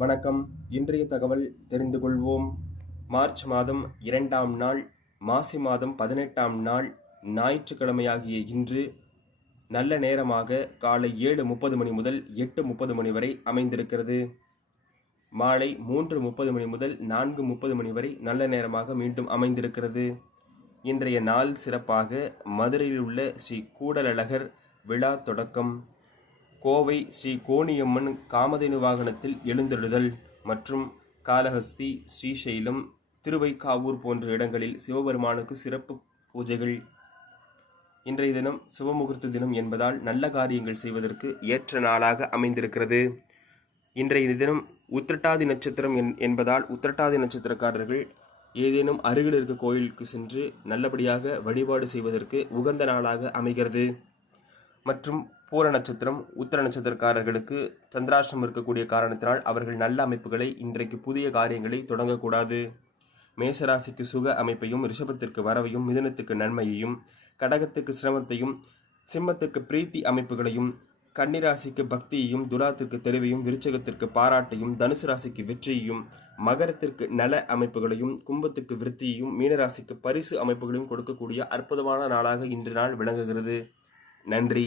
வணக்கம். இன்றைய தகவல் தெரிந்து கொள்வோம். மார்ச் மாதம் 2ஆம் நாள், மாசி மாதம் 18ஆம் நாள், ஞாயிற்றுக்கிழமையாகிய இன்று நல்ல நேரமாக காலை 7:30 மணி முதல் 8:30 மணி வரை அமைந்திருக்கிறது. மாலை 3:30 மணி முதல் 4:30 மணி வரை நல்ல நேரமாக மீண்டும் அமைந்திருக்கிறது. இன்றைய நாள் சிறப்பாக மதுரையில் உள்ள ஸ்ரீ கூடலழகர் விழா தொடக்கம், கோவை ஸ்ரீ கோணியம்மன் காமதேனு வாகனத்தில் எழுந்தருளுதல் மற்றும் காளஹஸ்தி, ஸ்ரீசைலம், திருவைக்காவூர் போன்ற இடங்களில் சிவபெருமானுக்கு சிறப்பு பூஜைகள். இன்றைய தினம் சுபமுகூர்த்த தினம் என்பதால் நல்ல காரியங்கள் செய்வதற்கு ஏற்ற நாளாக அமைந்திருக்கிறது. இன்றைய தினம் உத்திரட்டாதி நட்சத்திரம் என்பதால் உத்திரட்டாதி நட்சத்திரக்காரர்கள் ஏதேனும் அருகில் இருக்க கோயிலுக்கு சென்று நல்லபடியாக வழிபாடு செய்வதற்கு உகந்த நாளாக அமைகிறது. மற்றும் பூர நட்சத்திரம், உத்திர நட்சத்திரக்காரர்களுக்கு சந்திராஷ்டிரம் இருக்கக்கூடிய காரணத்தினால் அவர்கள் நல்ல அமைப்புகளை இன்றைக்கு புதிய காரியங்களை தொடங்கக்கூடாது. மேஷராசிக்கு சுக அமைப்பையும், ரிஷபத்திற்கு வரவையும், மிதுனத்துக்கு நன்மையையும், கடகத்துக்கு சிரமத்தையும், சிம்மத்துக்கு பிரீத்தி அமைப்புகளையும், கன்னிராசிக்கு பக்தியையும், துலாத்திற்கு தெளிவையும், விருச்சகத்திற்கு பாராட்டையும், தனுசு ராசிக்கு வெற்றியையும், மகரத்திற்கு நல அமைப்புகளையும், கும்பத்துக்கு விருத்தியையும், மீனராசிக்கு பரிசு அமைப்புகளையும் கொடுக்கக்கூடிய அற்புதமான நாளாக இன்று நாள் விளங்குகிறது. நன்றி.